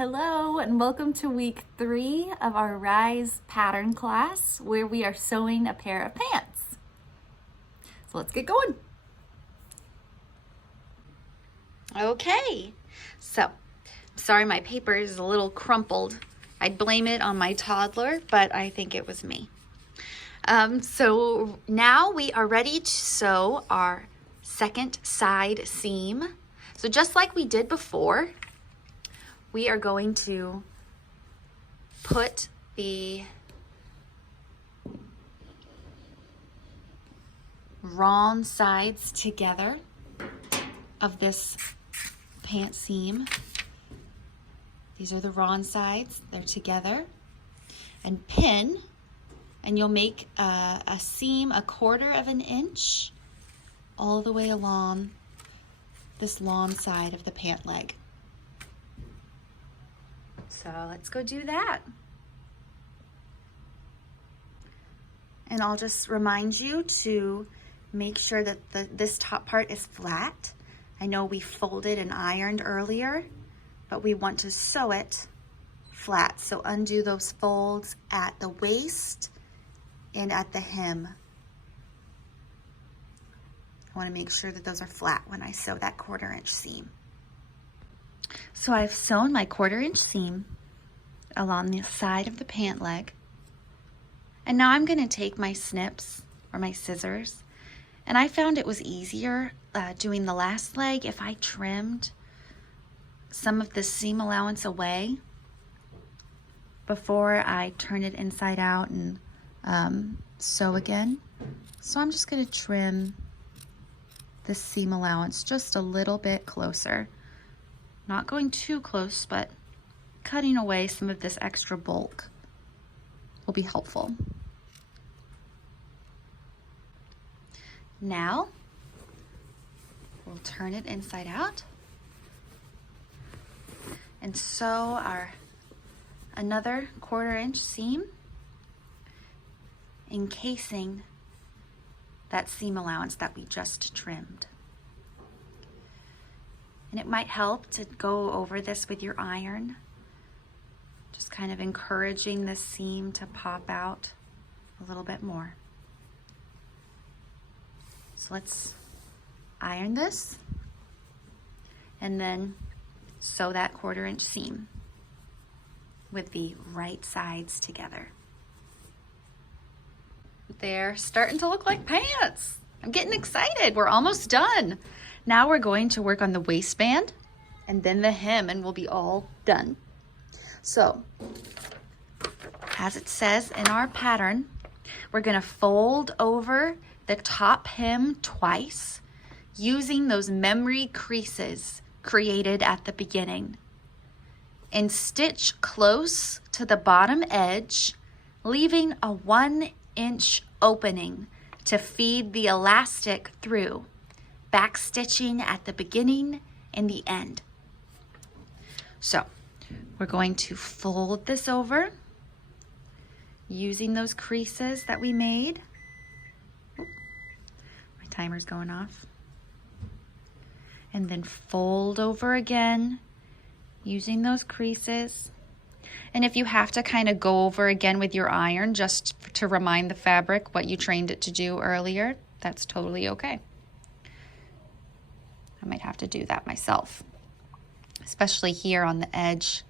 Hello and welcome to week 3 of our RiSE pattern class where we are sewing a pair of pants. So let's get going. Okay, so sorry my paper is a little crumpled. I'd blame it on my toddler, but I think it was me. So now we are ready to sew our second side seam. So just like we did before, we are going to put the wrong sides together of this pant seam. These are the wrong sides, they're together, and pin, and you'll make a seam 1/4 of an inch all the way along this long side of the pant leg. So let's go do that. And I'll just remind you to make sure that this top part is flat. I know we folded and ironed earlier, but we want to sew it flat. So undo those folds at the waist and at the hem. I want to make sure that those are flat when I sew that 1/4 inch seam. So I've sewn my 1/4 inch seam along the side of the pant leg. And now I'm going to take my snips or my scissors, and I found it was easier doing the last leg if I trimmed some of the seam allowance away before I turn it inside out and sew again. So I'm just going to trim the seam allowance just a little bit closer. Not going too close, but cutting away some of this extra bulk will be helpful. Now, we'll turn it inside out and sew our another 1/4 inch seam, encasing that seam allowance that we just trimmed. And it might help to go over this with your iron, just kind of encouraging the seam to pop out a little bit more. So let's iron this and then sew that 1/4 inch seam with the right sides together. They're starting to look like pants. I'm getting excited. We're almost done. Now we're going to work on the waistband and then the hem, and we'll be all done. So, as it says in our pattern, we're going to fold over the top hem twice using those memory creases created at the beginning, and stitch close to the bottom edge, leaving a 1 inch opening to feed the elastic through, back stitching at the beginning and the end. So we're going to fold this over using those creases that we made. My timer's going off. And then fold over again using those creases. And if you have to kind of go over again with your iron just to remind the fabric what you trained it to do earlier, that's totally okay. I might have to do that myself, especially here on the edge.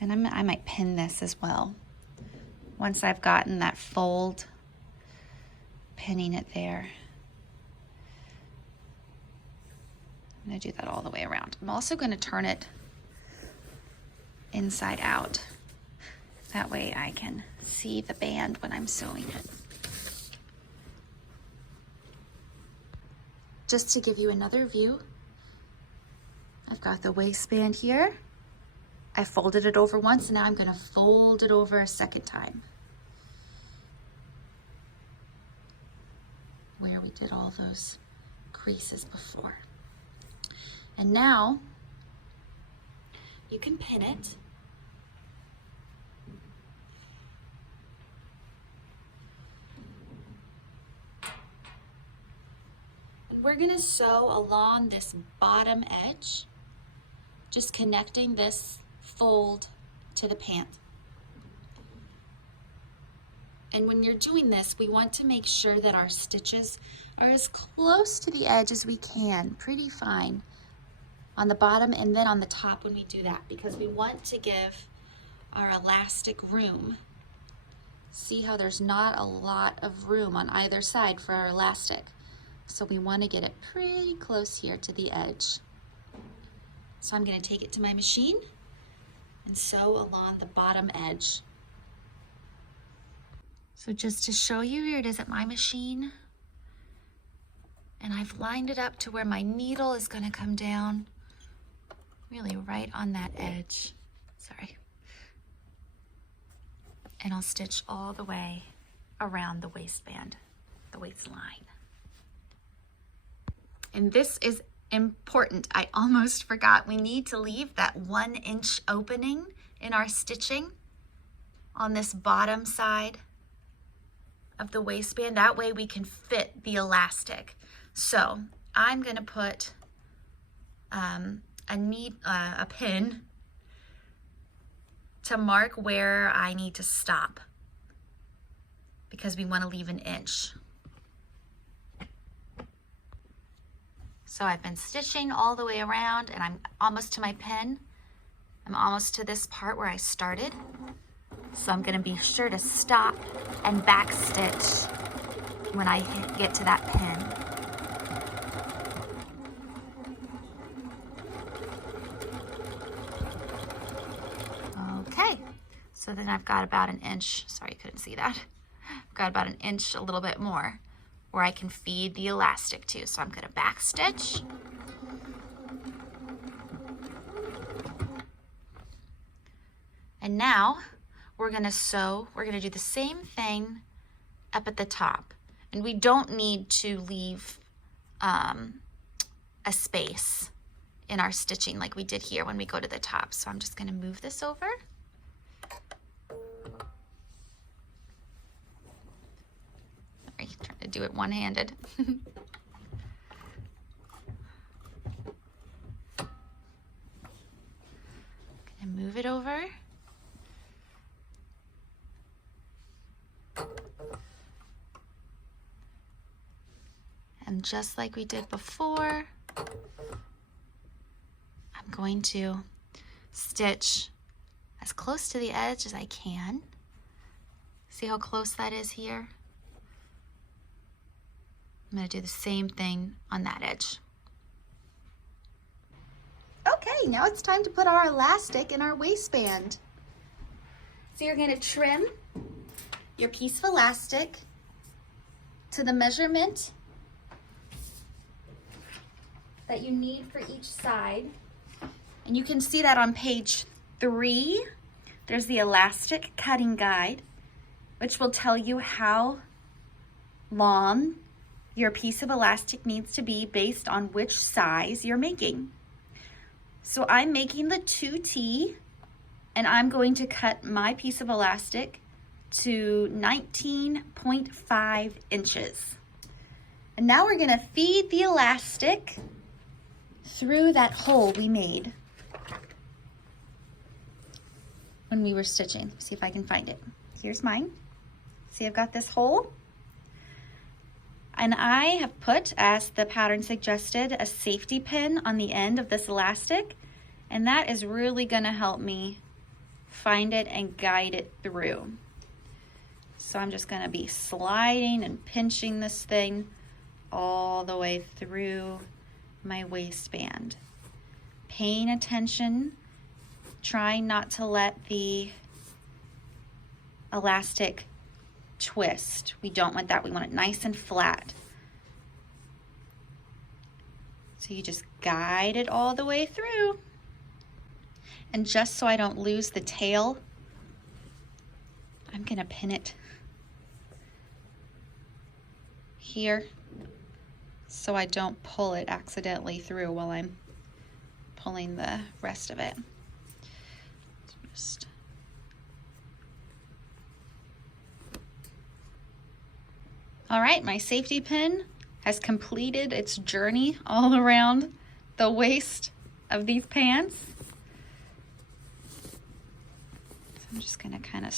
And I might pin this as well. Once I've gotten that fold, pinning it there. I'm going to do that all the way around. I'm also going to turn it inside out. That way I can see the band when I'm sewing it. Just to give you another view, I've got the waistband here. I folded it over once, and now I'm going to fold it over a second time, where we did all those creases before. And now you can pin it. we're gonna sew along this bottom edge, just connecting this fold to the pant. And when you're doing this, we want to make sure that our stitches are as close to the edge as we can, pretty fine, on the bottom and then on the top when we do that, because we want to give our elastic room. See how there's not a lot of room on either side for our elastic. So we want to get it pretty close here to the edge. So I'm going to take it to my machine and sew along the bottom edge. So just to show you, here it is at my machine. And I've lined it up to where my needle is going to come down, really right on that edge. Sorry. And I'll stitch all the way around the waistband, the waistline. And this is important. I almost forgot. We need to leave that 1 inch opening in our stitching on this bottom side of the waistband. That way we can fit the elastic. So I'm going to put a pin to mark where I need to stop, because we want to leave 1 inch. So I've been stitching all the way around and I'm almost to my pin. I'm almost to this part where I started. So I'm going to be sure to stop and back stitch when I get to that pin. Okay, so then I've got about 1 inch. Sorry, you couldn't see that. I've got about 1 inch, a little bit more, where I can feed the elastic to. So I'm going to back stitch. And now we're going to sew. We're going to do the same thing up at the top. And we don't need to leave a space in our stitching like we did here when we go to the top. So I'm just going to move this over. Sorry, trying to do it one-handed. Gonna move it over. And just like we did before, I'm going to stitch as close to the edge as I can. See how close that is here? I'm going to do the same thing on that edge. Okay, now it's time to put our elastic in our waistband. So you're going to trim your piece of elastic to the measurement that you need for each side. And you can see that on page 3. There's the elastic cutting guide, which will tell you how long your piece of elastic needs to be based on which size you're making. So I'm making the 2T, and I'm going to cut my piece of elastic to 19.5 inches. And now we're gonna feed the elastic through that hole we made when we were stitching. See if I can find it. Here's mine. See, I've got this hole. And I have put, as the pattern suggested, a safety pin on the end of this elastic, and that is really gonna help me find it and guide it through. So I'm just gonna be sliding and pinching this thing all the way through my waistband. Paying attention, trying not to let the elastic twist. We don't want that. We want it nice and flat. So you just guide it all the way through. And just so I don't lose the tail, I'm gonna pin it here so I don't pull it accidentally through while I'm pulling the rest of it. Just all right, my safety pin has completed its journey all around the waist of these pants. So I'm just gonna kind of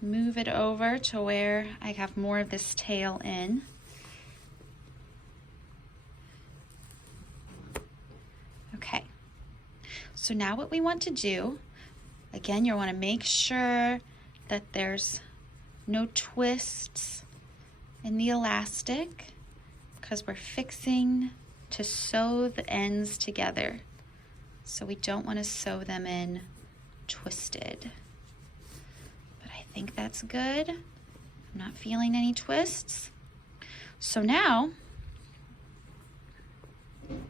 move it over to where I have more of this tail in. Okay, so now what we want to do, again, you want to make sure that there's no twists in the elastic because we're fixing to sew the ends together. So we don't want to sew them in twisted. But I think that's good. I'm not feeling any twists. So now I'm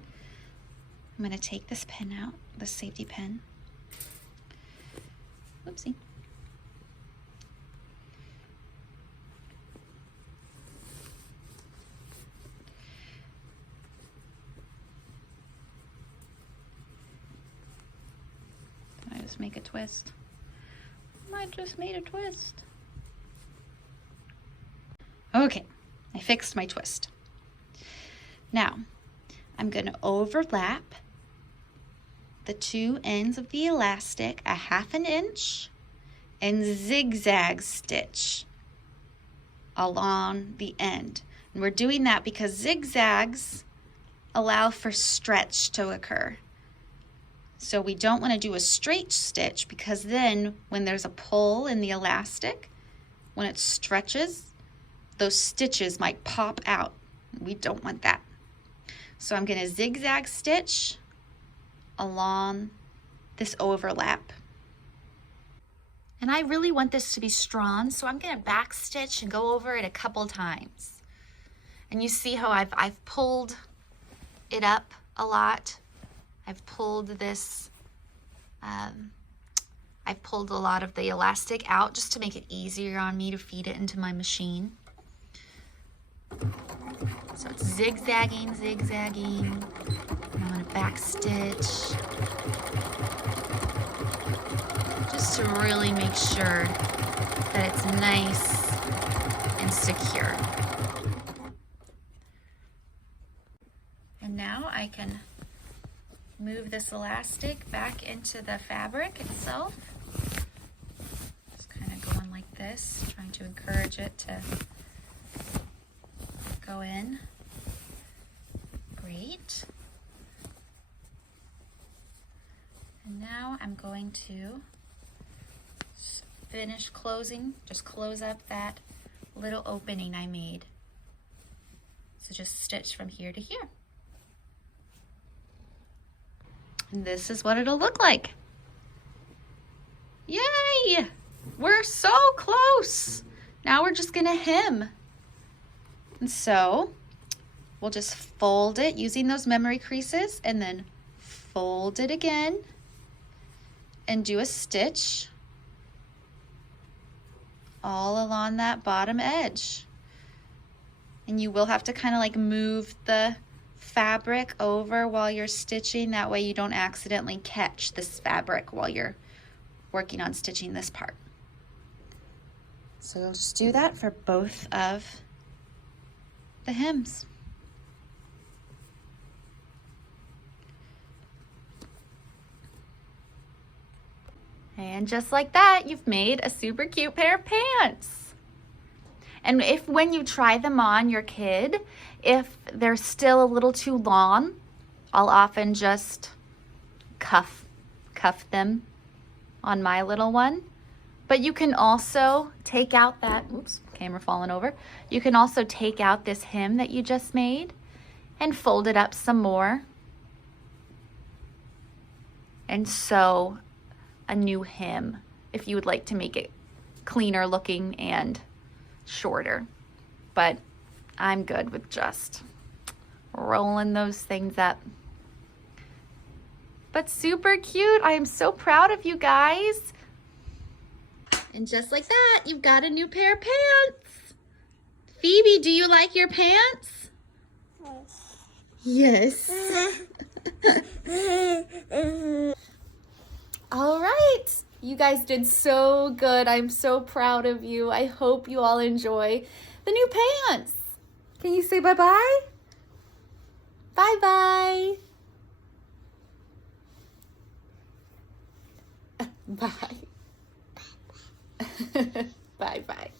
going to take this pin out, the safety pin. Oopsie. Did I just make a twist? I just made a twist. Okay, I fixed my twist. Now, I'm going to overlap the two ends of the elastic 1/2 inch and zigzag stitch along the end. And we're doing that because zigzags allow for stretch to occur. So we don't want to do a straight stitch because then when there's a pull in the elastic, when it stretches, those stitches might pop out. We don't want that. So I'm going to zigzag stitch along this overlap. And I really want this to be strong, so I'm going to back stitch and go over it a couple times. And you see how I've pulled it up a lot. I've pulled this, I've pulled a lot of the elastic out just to make it easier on me to feed it into my machine. So it's zigzagging, zigzagging. And I'm going to back stitch just to really make sure that it's nice and secure. And now I can move this elastic back into the fabric itself. Just kind of going like this, trying to encourage it to go in. Great. And now I'm going to finish closing, just close up that little opening I made. So just stitch from here to here. And this is what it'll look like. Yay! We're so close. Now we're just gonna hem. And so we'll just fold it using those memory creases and then fold it again and do a stitch all along that bottom edge. And you will have to kind of like move the fabric over while you're stitching. That way you don't accidentally catch this fabric while you're working on stitching this part. So you'll just do that for both of the hems. And just like that, you've made a super cute pair of pants. And if when you try them on your kid, if they're still a little too long, I'll often just cuff them on my little one. But you can also take out that, oops, camera falling over. You can also take out this hem that you just made and fold it up some more and sew a new hem if you would like to make it cleaner looking and shorter. But I'm good with just rolling those things up. But super cute. I am so proud of you guys. And just like that, you've got a new pair of pants. Phoebe, do you like your pants? Yes. All right. You guys did so good. I'm so proud of you. I hope you all enjoy the new pants. Can you say bye-bye? Bye-bye. Bye. Bye-bye.